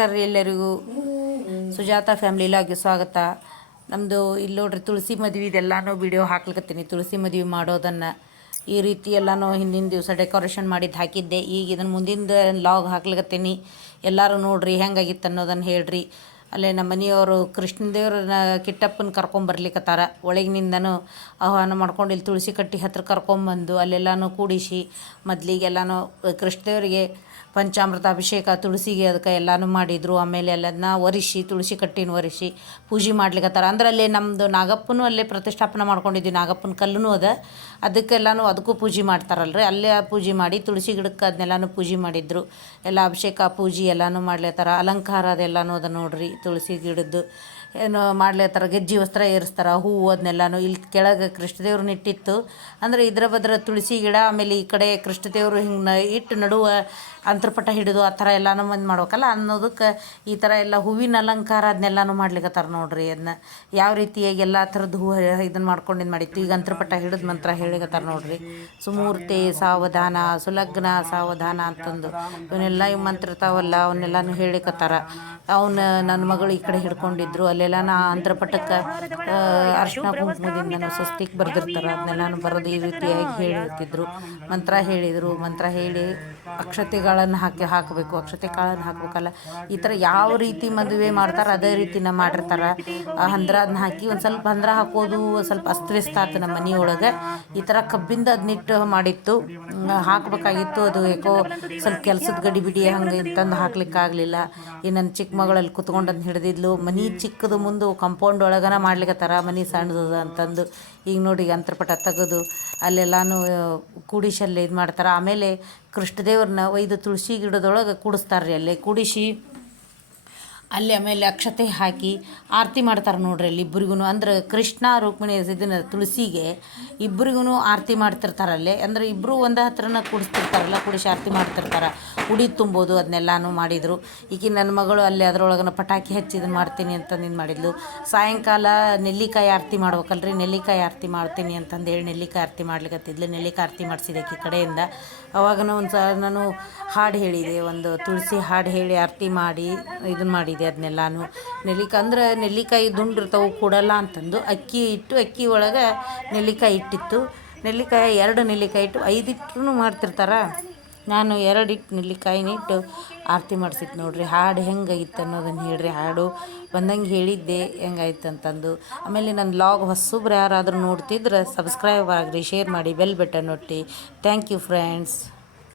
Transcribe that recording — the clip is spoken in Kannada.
ನಮಸ್ಕಾರ ರೀ ಎಲ್ಲರಿಗೂ. ಸುಜಾತ ಫ್ಯಾಮ್ಲಿ ಲಾಗಿ ಸ್ವಾಗತ. ನಮ್ಮದು ಇಲ್ಲಿ ನೋಡ್ರಿ ತುಳಸಿ ಮದುವೆ ಇದೆಲ್ಲನೂ ವಿಡಿಯೋ ಹಾಕ್ಲಿಕತ್ತೀನಿ. ತುಳಸಿ ಮದುವೆ ಮಾಡೋದನ್ನು ಈ ರೀತಿ ಎಲ್ಲನೂ ಹಿಂದಿನ ದಿವಸ ಡೆಕೋರೇಷನ್ ಮಾಡಿದ್ದು ಹಾಕಿದ್ದೆ. ಈಗ ಇದನ್ನು ಮುಂದಿನ ಲಾಗ್ ಹಾಕ್ಲಿಕತ್ತೀನಿ. ಎಲ್ಲರೂ ನೋಡ್ರಿ ಹೆಂಗಾಗಿತ್ತು ಅನ್ನೋದನ್ನು ಹೇಳ್ರಿ. ಅಲ್ಲೇ ನಮ್ಮ ಮನೆಯವರು ಕೃಷ್ಣ ದೇವ್ರನ್ನ ಕಿಟ್ಟಪ್ಪನ ಕರ್ಕೊಂಬರ್ಲಿಕತ್ತಾರ ಒಳಗಿನಿಂದನೂ ಆಹ್ವಾನ ಮಾಡ್ಕೊಂಡು ಇಲ್ಲಿ ತುಳಸಿ ಕಟ್ಟಿ ಹತ್ರ ಕರ್ಕೊಂಬಂದು ಅಲ್ಲೆಲ್ಲನೂ ಕೂಡಿಸಿ ಮೊದಲಿಗೆಲ್ಲನೂ ಕೃಷ್ಣ ದೇವರಿಗೆ ಪಂಚಾಮೃತ ಅಭಿಷೇಕ ತುಳಸಿಗೆ ಅದಕ್ಕೆ ಎಲ್ಲನೂ ಮಾಡಿದರು. ಆಮೇಲೆ ಎಲ್ಲದನ್ನ ಒರೆಸಿ, ತುಳಸಿ ಕಟ್ಟಿನ ಒರೆಸಿ ಪೂಜೆ ಮಾಡ್ಲಿಕ್ಕತ್ತಾರ ಅಂದ್ರೆ ಅಲ್ಲಿ ನಮ್ಮದು ನಾಗಪ್ಪನೂ ಅಲ್ಲೇ ಪ್ರತಿಷ್ಠಾಪನೆ ಮಾಡ್ಕೊಂಡಿದ್ವಿ. ನಾಗಪ್ಪನ ಕಲ್ಲೂ ಅದ. ಅದಕ್ಕೆಲ್ಲನೂ ಅದಕ್ಕೂ ಪೂಜೆ ಮಾಡ್ತಾರಲ್ರಿ. ಅಲ್ಲೇ ಪೂಜೆ ಮಾಡಿ ತುಳಸಿ ಗಿಡಕ್ಕೆ ಅದನ್ನೆಲ್ಲನೂ ಪೂಜೆ ಮಾಡಿದ್ರು. ಎಲ್ಲ ಅಭಿಷೇಕ, ಪೂಜೆ ಎಲ್ಲನೂ ಮಾಡ್ಲತ್ತಾರ ಅಲಂಕಾರ ಅದೆಲ್ಲನೂ ಅದ ನೋಡ್ರಿ. ತುಳಸಿ ಗಿಡದ್ದು ಏನು ಮಾಡ್ಲತ್ತಾರ ಗೆಜ್ಜಿ ವಸ್ತ್ರ ಏರಿಸ್ತಾರೆ ಹೂವು ಅದನ್ನೆಲ್ಲನೂ ಇಲ್ಲಿ ಕೆಳಗೆ ಕೃಷ್ಣದೇವ್ರನ್ನ ಇಟ್ಟಿತ್ತು ಅಂದರೆ ಇದ್ರ ಬದ್ರ ತುಳಸಿ ಗಿಡ, ಆಮೇಲೆ ಈ ಕಡೆ ಕೃಷ್ಣದೇವರು ಹಿಂಗೆ ಇಟ್ಟು ನಡುವ ಅಂತರ್ಪಟ ಹಿಡಿದು ಆ ಥರ ಎಲ್ಲನೂ ಮಂದಿ ಮಾಡ್ಬೇಕಲ್ಲ? ಅನ್ನೋದಕ್ಕೆ ಈ ಥರ ಎಲ್ಲ ಹೂವಿನ ಅಲಂಕಾರ ಅದನ್ನೆಲ್ಲನೂ ಮಾಡ್ಲಿಕ್ಕತ್ತಾರ ನೋಡ್ರಿ ಅದನ್ನ ಯಾವ ರೀತಿಯಾಗಿ ಎಲ್ಲ ಥರದ್ದು ಹೂವು ಇದನ್ನು ಮಾಡ್ಕೊಂಡು ಇದು ಮಾಡಿತ್ತು. ಈಗ ಅಂತರ್ಪಟ ಹಿಡಿದ ಮಂತ್ರ ಹೇಳಿಕತ್ತಾರ ನೋಡ್ರಿ. ಸುಮೂರ್ತಿ ಸಾವಧಾನ, ಸುಲಗ್ನ ಸಾವಧಾನ ಅಂತಂದು. ಇವನ್ನೆಲ್ಲ ಇವು ಮಂತ್ರ ಇರ್ತಾವಲ್ಲ ಅವನ್ನೆಲ್ಲನೂ ಹೇಳಿಕತ್ತಾರ. ಅವನ್ನ ನನ್ನ ಮಗಳು ಈ ಕಡೆ ಹಿಡ್ಕೊಂಡಿದ್ರು. ಅಲ್ಲೆಲ್ಲ ನಾ ಅಂತರ್ಪಟಕ್ಕೆ ಅರ್ಶಿನ ಕುಂಕುಮದಿಂದ ಸ್ವಸ್ತಿಗೆ ಬರೆದಿರ್ತಾರೆ. ನಾನು ಬರೋದು ಈ ರೀತಿಯಾಗಿ ಹೇಳಿರ್ತಿದ್ರು ಮಂತ್ರ ಹೇಳಿದರು. ಮಂತ್ರ ಹೇಳಿ ಅಕ್ಷತೆಗಳನ್ನು ಹಾಕಿ, ಹಾಕಬೇಕು. ಅಕ್ಷತೆ ಕಾಳನ್ನು ಹಾಕಬೇಕಲ್ಲ. ಈ ಥರ ಯಾವ ರೀತಿ ಮದುವೆ ಮಾಡ್ತಾರೆ, ಅದೇ ರೀತಿನ ಮಾಡಿರ್ತಾರೆ. ಹಂದ್ರ ಅದನ್ನ ಹಾಕಿ ಒಂದು ಸ್ವಲ್ಪ ಹಂದ್ರ ಹಾಕೋದು ಸ್ವಲ್ಪ ಅಸ್ತವ್ಯಸ್ತ ಆಯ್ತು ನಮ್ಮ ಮನೆಯೊಳಗೆ ಈ ಥರ ಕಬ್ಬಿಂದ ಅದನ್ನಿಟ್ಟು ಮಾಡಿತ್ತು. ಹಾಕಬೇಕಾಗಿತ್ತು. ಅದು ಯಾಕೋ ಸ್ವಲ್ಪ ಕೆಲಸದ ಗಡಿಬಿಡಿ ಹಂಗೆ ತಂದು ಹಾಕ್ಲಿಕ್ಕೆ ಆಗಲಿಲ್ಲ ಈ ನನ್ನ ಚಿಕ್ಕ ಮಗಳಲ್ಲಿ ಕುತ್ಕೊಂಡು ಅದನ್ನ ಹಿಡಿದಿದ್ಲು. ಮನೆ ಚಿಕ್ಕದು ಮುಂದೆ ಕಂಪೌಂಡ್ ಒಳಗನ ಮಾಡ್ಲಿಕತ್ತಾರ ಮನೆ ಸಣ್ಣದು ಅಂತಂದು ಈಗ ನೋಡಿ ಅಂತರ್ಪಟ ತೆಗೆದು ಅಲ್ಲೆಲ್ಲಾನು ಕೂಡಿಸಿ ಅಲ್ಲೇ ಇದು ಮಾಡ್ತಾರೆ ಆಮೇಲೆ ಕೃಷ್ಣದೇವ್ರನ್ನ ಒಯ್ದು ತುಳಸಿ ಗಿಡದೊಳಗೆ ಕೂಡಿಸ್ತಾರೆ ರೀ ಅಲ್ಲೇ. ಕೂಡಿಸಿ ಅಲ್ಲಿ ಆಮೇಲೆ ಅಕ್ಷತೆ ಹಾಕಿ ಆರತಿ ಮಾಡ್ತಾರೆ ನೋಡ್ರಿ ಅಲ್ಲಿ ಇಬ್ಬರಿಗೂ ಅಂದ್ರೆ ಕೃಷ್ಣ, ರುಕ್ಮಿಣಿ ಇದನ್ನ ತುಳಸಿಗೆ ಇಬ್ಬರಿಗೂ ಆರತಿ ಮಾಡ್ತಿರ್ತಾರೆ ಅಲ್ಲೇ. ಅಂದ್ರೆ ಇಬ್ಬರು ಒಂದೇ ಹತ್ರನ ಕುಡಿಸ್ತಿರ್ತಾರಲ್ಲ, ಕುಡಿಸಿ ಆರತಿ ಮಾಡ್ತಿರ್ತಾರೆ. ಉಡಿ ತುಂಬೋದು ಅದನ್ನೆಲ್ಲಾನು ಮಾಡಿದರು. ಈಗ ನನ್ನ ಮಗಳು ಅಲ್ಲಿ ಅದರೊಳಗನ ಪಟಾಕಿ ಹಚ್ಚಿ ಮಾಡ್ತೀನಿ ಅಂತಂದು ಇದು ಮಾಡಿದ್ಲು. ಸಾಯಂಕಾಲ ನೆಲ್ಲಿಕಾಯಿ ಆರತಿ ಮಾಡ್ಬೇಕಲ್ರಿ, ನೆಲ್ಲಿಕಾಯಿ ಆರತಿ ಮಾಡ್ತೀನಿ ಅಂತಂದು ಹೇಳಿ ನೆಲ್ಲಿಕಾಯಿ ಆರತಿ ಮಾಡ್ಲಿಕತ್ತಿದ್ಲು. ನೆಲ್ಲಿಕಾಯಿ ಆರತಿ ಮಾಡಿಸಿದೆ ಆಕಿ ಕಡೆಯಿಂದ. ಅವಾಗ ಒಂದು ನಾನು ಹಾಡು ಹೇಳಿದೆ, ಒಂದು ತುಳಸಿ ಹಾಡು ಹೇಳಿ ಆರತಿ ಮಾಡಿ ಇದನ್ನು ಮಾಡಿದೆ ಅದನ್ನೆಲ್ಲಾನು ನೆಲ್ಲಿಕಾಯಿ ಅಂದ್ರೆ ನೆಲ್ಲಿಕಾಯಿ ದುಂಡಿರ್ತಾವೆ ಕೊಡಲ್ಲ ಅಂತಂದು ಅಕ್ಕಿ ಇಟ್ಟು ಅಕ್ಕಿ ಒಳಗೆ ನೆಲ್ಲಿಕಾಯಿ ಇಟ್ಟಿತ್ತು. ನೆಲ್ಲಿಕಾಯಿ ಎರಡು ನೆಲ್ಲಿಕಾಯಿ ಇಟ್ಟು ಐದು ಮಾಡ್ತಿರ್ತಾರ. ನಾನು ಎರಡು ಇಟ್ಟು ನೆಲ್ಲಿಕಾಯಿನ ಇಟ್ಟು ಆರತಿ ಮಾಡಿಸಿತ್ತು ನೋಡ್ರಿ. ಹಾಡು ಹೆಂಗಾಗಿತ್ತು ಅನ್ನೋದನ್ನು ಹೇಳ್ರಿ. ಹಾಡು ಬಂದಂಗೆ ಹೇಳಿದ್ದೆ ಹೆಂಗಾಯ್ತು ಅಂತಂದು. ಆಮೇಲೆ ನನ್ನ ಲಾಗ್ ಹೊಸಬ್ರು ಯಾರಾದರೂ ನೋಡ್ತಿದ್ರೆ ಸಬ್ಸ್ಕ್ರೈಬ್ ಆಗಿರಿ, ಶೇರ್ ಮಾಡಿ, ಬೆಲ್ ಬಟನ್ ಒಟ್ಟಿ ಥ್ಯಾಂಕ್ ಯು ಫ್ರೆಂಡ್ಸ್.